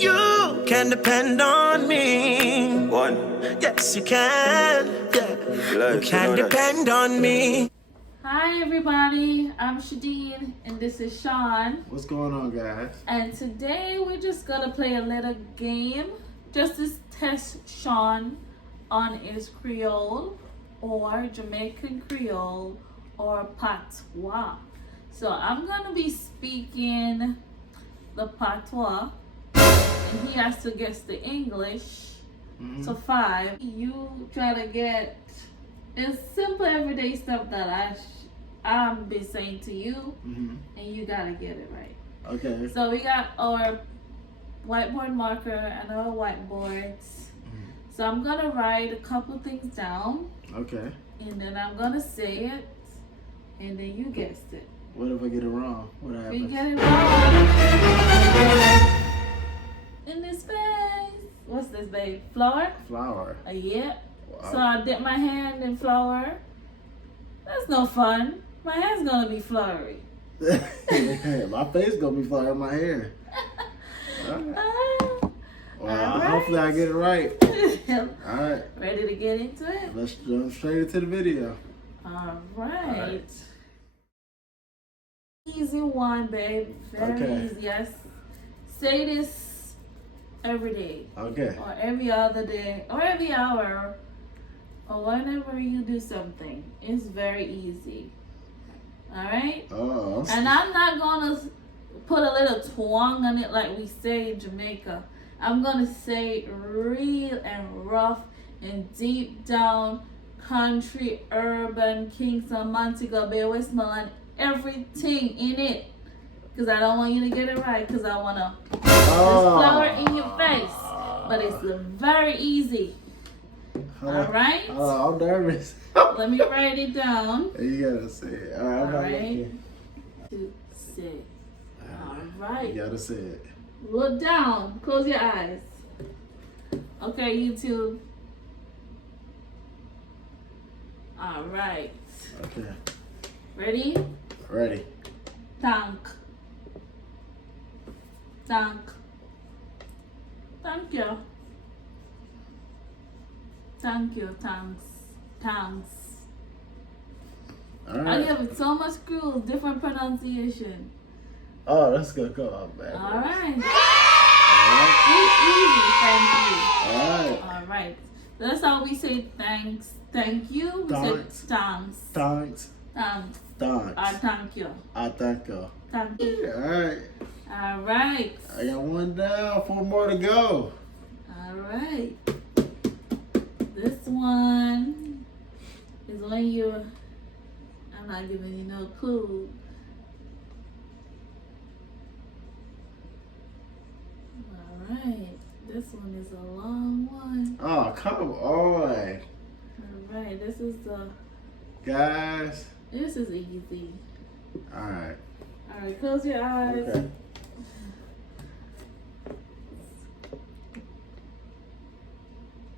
You can depend on me. One. Yes, you can. Yeah. You can depend on me. Hi everybody, I'm Shudean and this is Sean. What's going on, guys? And today we're just gonna play a little game just to test Sean on his Creole or Jamaican Creole or Patois. So I'm gonna be speaking the Patois and he has to guess the English. So 5. You try to get it's simple everyday stuff that I'm be saying to you, and you gotta get it right. Okay. So we got our whiteboard marker and our whiteboards. So I'm gonna write a couple things down. Okay. And then I'm gonna say it, and then you guessed it. What if I get it wrong? What If happens? you get it wrong, in this vase. What's this, babe? Flour? Flour. Yeah. Wow. So I dip my hand in flour. That's no fun. My hand's gonna be floury. My face gonna be flying my hair. Well, Alright. hopefully I get it right. All right. Ready to get into it? Let's jump straight into the video. Alright. Easy one, babe. Very Okay. easy. Yes. Say this every day. Okay. Or every other day. Or every hour. Or whenever you do something. It's very easy. Alright? Oh. And I'm not gonna put a little twang on it like we say in Jamaica. I'm gonna say real and rough and deep down country, urban, Kingston, Montego Bay, Westmoreland, everything in it. Cause I don't want you to get it right. Cause I wanna put flour in your face. But it's very easy. Alright? Oh, I'm nervous. Let me write it down. You gotta say it. All right. I'm not Alright. looking. 2, 6. Alright. You gotta say it. Look down. Close your eyes. Okay, YouTube. Alright. Okay. Ready? Ready. Tank. Tank. Thank you. Thank you, thanks. Thanks. All I right. give so much clues, different pronunciation. Oh, that's gonna come out bad. Alright. All right. Easy, thank you. Alright. That's how we say thanks. Thank you. We Thanks. say thanks. Thanks. Thanks. Thanks. Thank you. I thank you. Thank you. All right. Alright. I got one down. 4 more to go. Alright. This one is when you're, I'm not giving you no clue. Alright. This one is a long one. Oh, come on. Alright. This is Guys. this is easy. All right. Alright, close your eyes. Okay.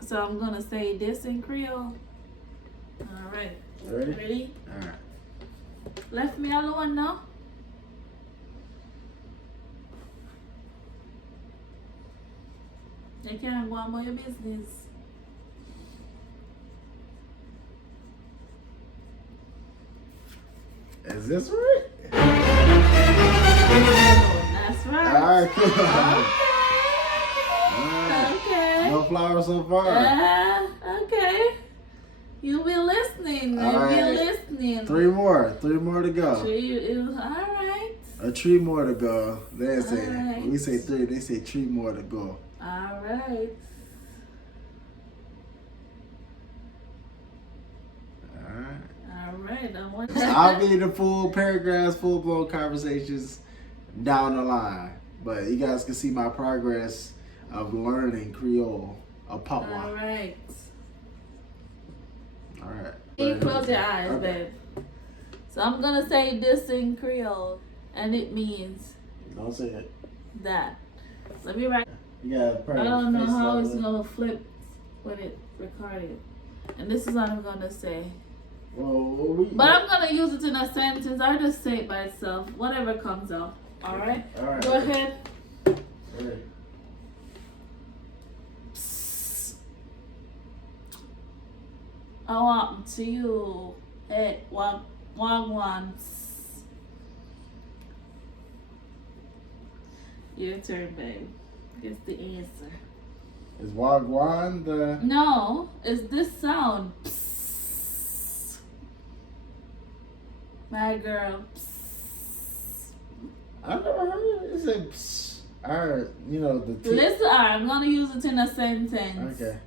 So I'm gonna say this in Creole. Alright. Ready? Ready? All right. Left me alone now. You can't go on about your business. Is this right? That's right. All right, cool. Okay. No flour so far. Okay. You'll be listening. All You'll be right. listening. 3 more. 3 more to go. Alright. A 3 more to go. They say Alright. when we say 3. They say 3 more to go. Alright. All right. Alright. I want I'll be the full paragraphs, full blown conversations down the line. But you guys can see my progress of learning Creole, a Patois. Alright. All right. You close your eyes, Okay. babe. So I'm gonna say this in Creole, and it means Don't say it. that. Let me write. You gotta I don't know how it's gonna flip when it recorded. And this is what I'm gonna say. But I'm gonna use it in a sentence. I just say it by itself. Whatever comes out. Alright? All right. Go ahead. Ready. I want to you. Hey, once. Your turn, babe. Guess the answer. Is Wagwan the... No, it's this sound. Psst. My girl. Psst. I've never heard it say psst. I heard, you know, the... Listen, alright, I'm gonna use it in a sentence. Okay.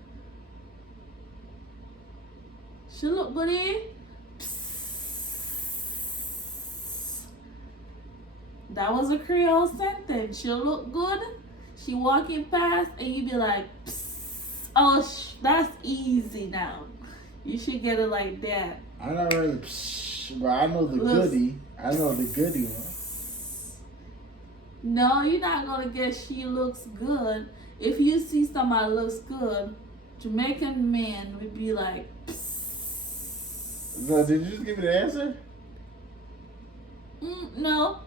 She look goody. That was a Creole sentence. She look good. She walking past and you be like, psst. Oh, that's easy now. You should get it like that. I never heard of psst, but I know the goodie. I know the goodie one. No, you're not gonna get she looks good. If you see somebody looks good, Jamaican men would be like, psst. So did you just give me the answer? No.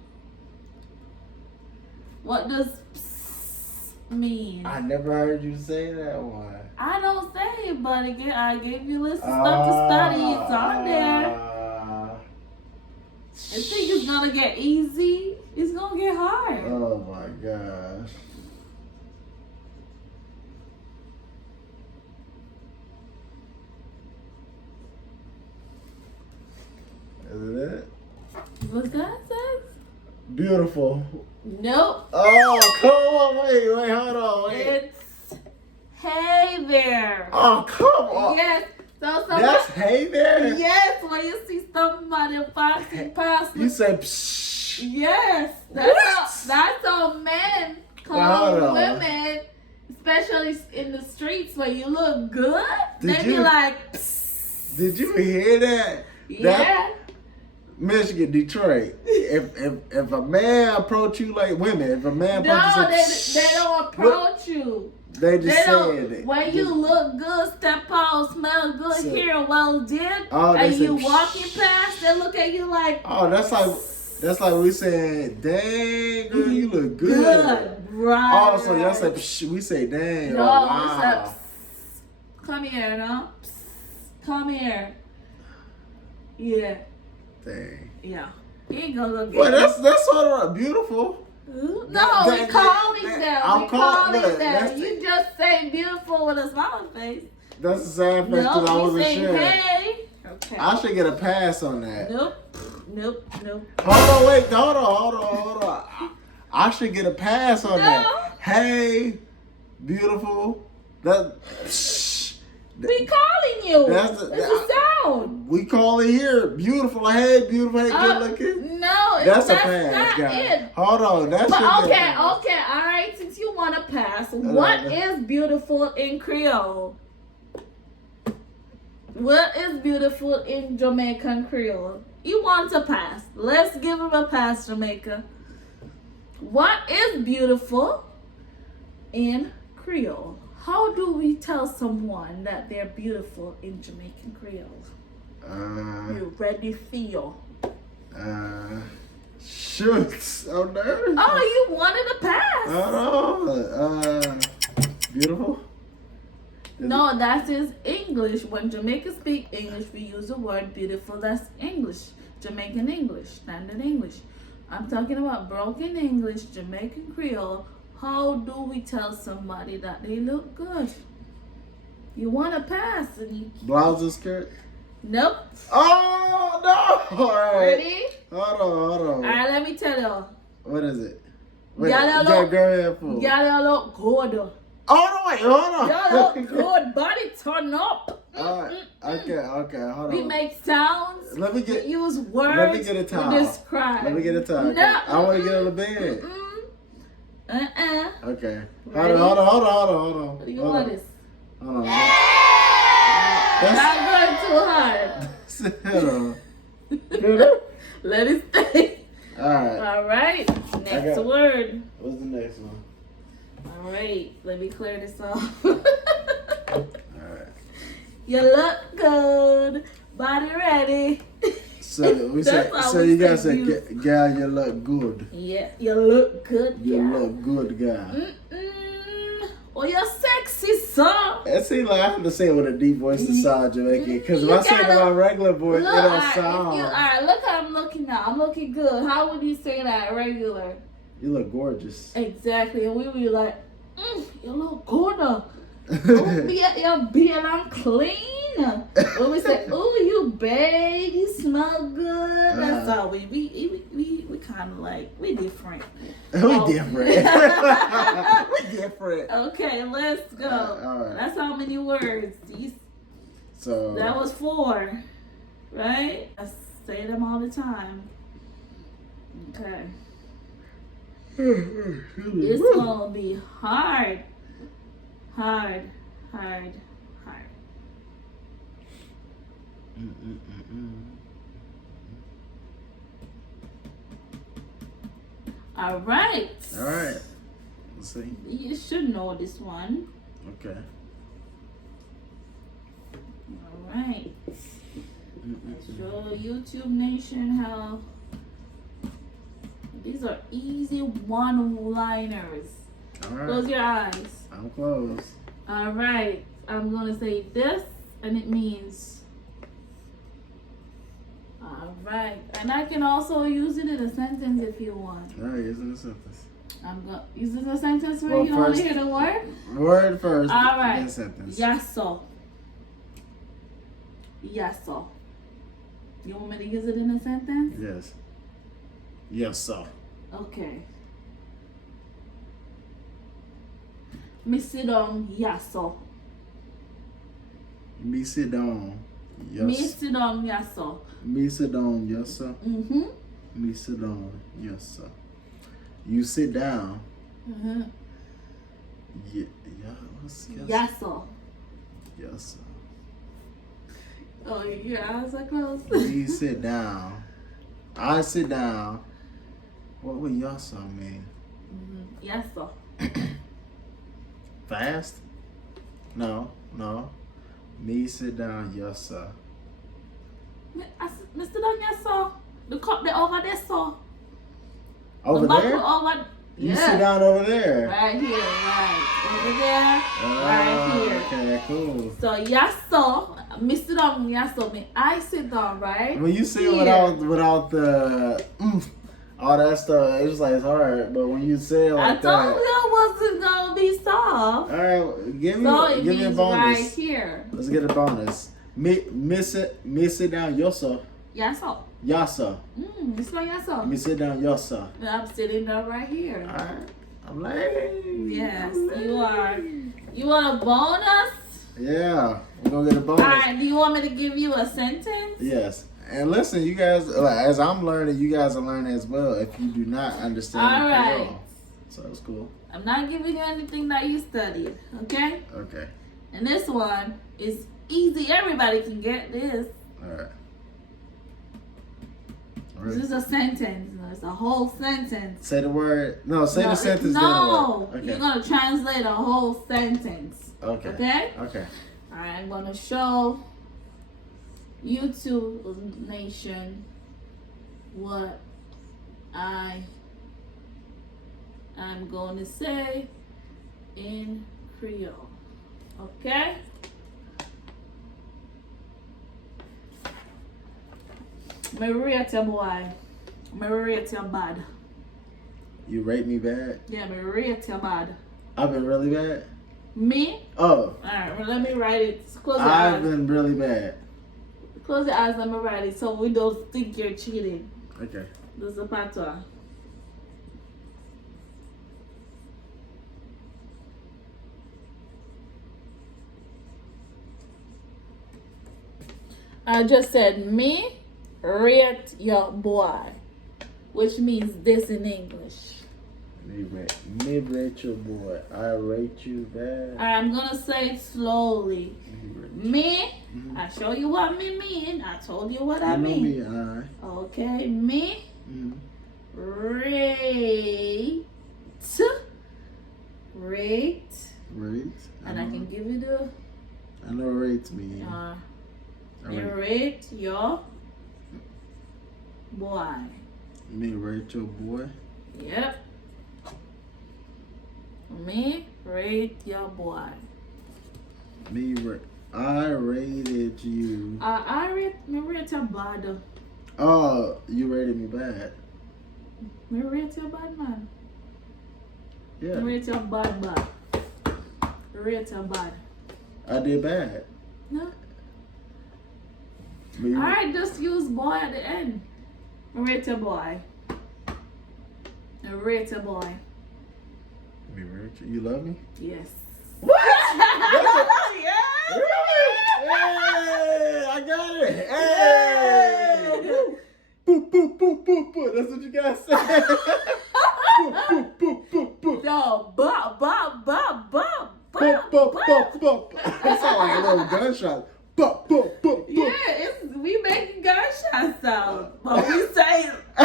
What does psst mean? I never heard you say that one. I don't say it, but again, I gave you a list of stuff to study. It's on there. You think it's gonna get easy? It's gonna get hard. Oh my gosh. Is it? What's that say? Beautiful. Nope. Oh, come on. Wait, hold on. Wait. It's hey there. Oh, come on. Yes. So That's hey there? Yes, when you see somebody passing past. You said psh. Yes. That's how men call women, especially in the streets where you look good. They be like, psst. Did you hear that? Yeah. Michigan, Detroit. If a man approach you like women, if a man approaches they don't approach you. They just said it. When you look good, step out, smell good, hair well did, oh, and you walking past, they look at you like. Oh, that's like we saying, dang girl, you look good. Good, right? Oh, so y'all say psh, we say dang. No, oh, wow. we say, come here, no? Come here. Yeah. Dang. Yeah. You ain't gonna get. Well, that's sort of beautiful. No, we calling them. We calling them. You You just say beautiful with a smiley face. That's the same face because I wasn't sure. Hey. Okay. I should get a pass on that. Nope. Hold on, wait, hold on. I should get a pass on that. Hey, beautiful. We calling you. That's a sound. We call it here. Beautiful. Hey, beautiful. Hey, good looking. No, that's a pass, guys. It. Hold on. That's okay. All right. Since you want to pass, what is beautiful in Creole? What is beautiful in Jamaican Creole? You want to pass. Let's give him a pass, Jamaica. What is beautiful in Creole? How do we tell someone that they're beautiful in Jamaican Creole? You ready for you? Shucks. Oh, no. Oh, you wanted a pass. Oh, beautiful? No, that is English. When Jamaicans speak English, we use the word beautiful. That's English. Jamaican English. Standard English. I'm talking about broken English, Jamaican Creole. How do we tell somebody that they look good? You want to pass. Blouse or skirt? Nope. Oh, no. All right. Ready? Hold on. All right, let me tell you. What is it? Y'all look good. Oh, no, wait, hold on. Y'all look good. Body turn up. All right. Okay, hold on. We make sounds. We use words. Let me get a towel. We describe. Let me get a towel. No. I want to get on the bed. Okay. Ready? Hold on. What do you want this? Hold on. Not going too hard. Let it stay. All right. Next word. What's the next one? All right. Let me clear this off. All right. You look good. Body ready. So you gotta say, gal, you look good. Yeah, you look good. You look good, gal. Oh, you're sexy, son. It seems like I have to say it with a deep voice to sound Jamaican. Because if I say it in my regular voice, it don't sound. Alright, look how I'm looking now. I'm looking good. How would you say that regular? You look gorgeous. Exactly. And we would be like, you look good. Oh, your beard, I'm clean. When we say, oh, you babe, you smell good. That's all we kind of like, we different. We different. We different. Okay, let's go. All right. That's how many words. So that was 4, right? I say them all the time. Okay. It's gonna be hard. Hard. All right. Let's see. You should know this one. Okay. All right. Show YouTube Nation how these are easy one-liners. All right. Close your eyes. I'm closed. All right. I'm gonna say this, and it means. All right, and I can also use it in a sentence if you want. All right, use it in a sentence. I'm gonna use it in a sentence where you want to hear the word. Word first. All right. Then sentence. Yasso. You want me to use it in a sentence? Yes. Yes, sir. Okay. Me sit down, yasso. Me sit down. Yes. Me sit down, yasso. Me sit down, yes, sir. Mm-hmm. Me sit down, yes, sir. You sit down. Mm-hmm. Yeah, what's yes? Yasso. Yes, sir. Oh, your eyes are closed. Me sit down. I sit down. What would yes, sir mean? Mm-hmm. Yasso. Fast? No. Me sit down, yes, sir. Mr. Down, yes, sir. The cup there over there, sir. Over the there? Over, you sit down over there. Right here, right. Over there, right here. Okay, cool. So, yes, sir. Mr. Down, yes, sir. I sit down, right? When you say it without the all that stuff, it's like it's hard. But when you say it like that, I told you it wasn't gonna be soft. All right, give me a bonus. Right here. Let's get a bonus. Me sit down, yourself. Yes, sir. Yasa. It's like yes, sir. Me sit down, yourself. I'm sitting down right here. All right, I'm like. Yes, you are. You want a bonus? Yeah, we're gonna get a bonus. All right. Do you want me to give you a sentence? Yes. And listen, you guys, as I'm learning, you guys are learning as well. If you do not understand all right. Creole. So it's cool. I'm not giving you anything that you studied, okay? Okay. And this one is easy. Everybody can get this. All right. This is a sentence. It's a whole sentence. Say the word. No, say the sentence. No, then the word. Okay. You're gonna translate a whole sentence. Okay. Okay. Okay. All right. I'm gonna show YouTube Nation what I am going to say in Creole. Okay? Me rate your boy. Me rate your bad. You rate me bad? Yeah, me rate your bad. I've been really bad? Me? Oh. Alright, well, let me write it. Close your I've eyes. been really bad. Close your eyes, let me write it so we don't think you're cheating. Okay. This is a patois. I just said me rate your boy, which means this in English. Me rate your boy. I rate you bad. I'm gonna say it slowly. Me, I show you what me mean. I told you what I mean. Me, alright. Okay, me rate, and I can give you the. I know rate me. Me rate your boy. Me rate your boy. Yep. Me rate your boy. I rated you. I rate you bad. Oh, you rated me bad. Me rate you bad, man. Yeah. Me rate you bad. Rate you bad. I did bad. No. But you- Alright, just use boy at the end. Rate your boy. Rate your boy. Me rate you. You love me? Yes. What? Yeah. Hey, I got it. Hey. Boop, boop, boop, boop, boop. That's what you guys say. Boop, boop, boop, boop, boop. Yo, bop. Boop, boop, boop, boop. That sounds like a little gunshot. Boop, boop, boop, boop. Yeah, we making gunshot sounds, but we say we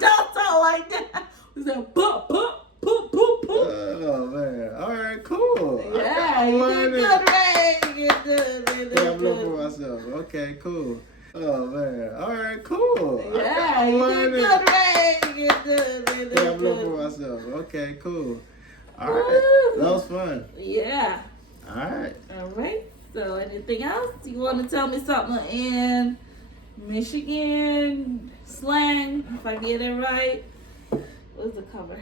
don't talk like that. We say bop. Oh, man. All right, cool. Yeah, you did good, Ray. You did Yeah, I'm looking for good. myself. Okay, cool. Oh, man. All right, cool. Yeah, you did good, Ray. You did Yeah, I'm looking for good. myself. Okay, cool. All right. That was fun. Yeah. All right. All right. So, anything else? You want to tell me something in Michigan slang? If I get it right. What's the cover?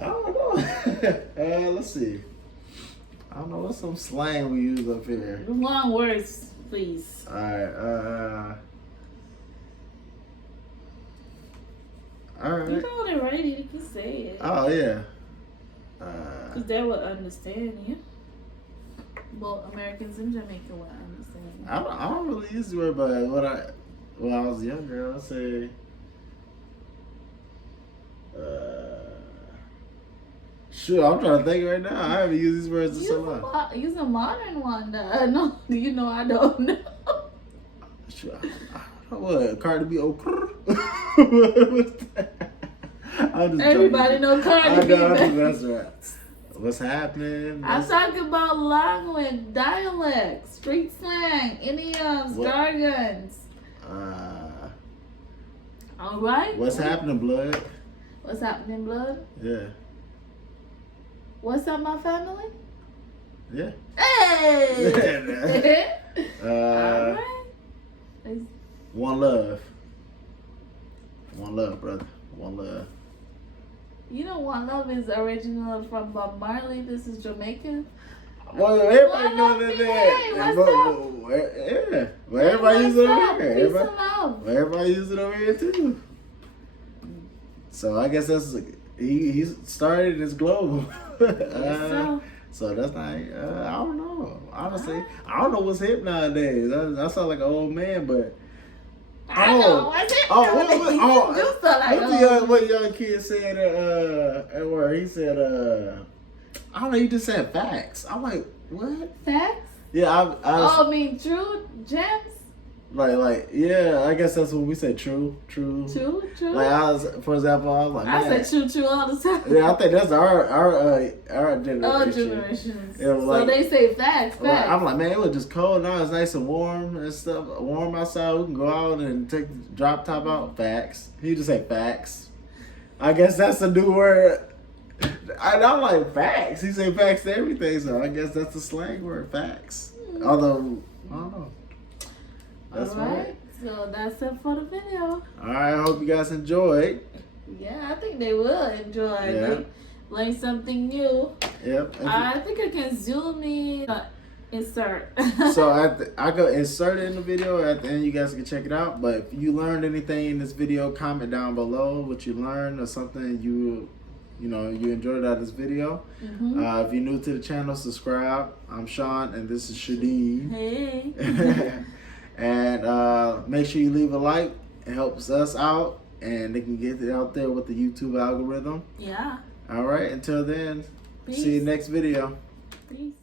I don't know. Let's see. I don't know what's some slang we use up here. Long words, please. All right. All You right. know it right. You can say it. Oh yeah. Because they would understand you. Well, Americans in Jamaica would understand you. I don't really use the word, but when I was younger, I would say. Sure, I'm trying to think right now. I haven't used these words in so long. Use a modern one. No, you know I don't know. Sure, I don't know what Cardi B. Everybody know Cardi B. That's right. What's happening? I'm talking about language, dialect, street slang, idioms, What? jargons. All right. What's happening, blood? What's happening, blood? Yeah. What's up, my family? Yeah. Hey. All right. One love. One love, brother. One love. You know, One Love is original from Bob Marley. This is Jamaican. Well, everybody One knows love, that. hey, what's Yeah. Well, everybody uses it over here. Peace and love. Well, everybody uses it over here too. So I guess that's he started as global. So that's not. I don't know. Honestly, I don't know what's hip nowadays. I sound like an old man, but. I know. What's it? What young kid said at work? He said, I don't know. He just said facts. I'm like, what? Facts? Yeah, I mean true gems. Like, yeah. I guess that's what we said. True. True. Like for example, I was like, man. I say true all the time. Yeah, I think that's our generation. All generations. Yeah, like, so they say facts. I'm like, man, it was just cold now. It's nice and warm and stuff. Warm outside. We can go out and take the drop top out. Facts. He just said facts. I guess that's a new word. I'm like, facts. He said facts to everything. So I guess that's the slang word, facts. Although, I don't know. That's all right. So that's it for the video. All right. I hope you guys enjoyed. Yeah, I think they will enjoy. Yeah. They learn something new. Yep. I think I can zoom in. Insert. So I go insert it in the video. At the end, you guys can check it out. But if you learned anything in this video, comment down below what you learned or something you enjoyed out of this video. Mm-hmm. If you're new to the channel, subscribe. I'm Sean, and this is Shudean. Hey. And make sure you leave a like. It helps us out, and they can get it out there with the YouTube algorithm. Yeah. All right. Until then, Peace. see you next video. Peace.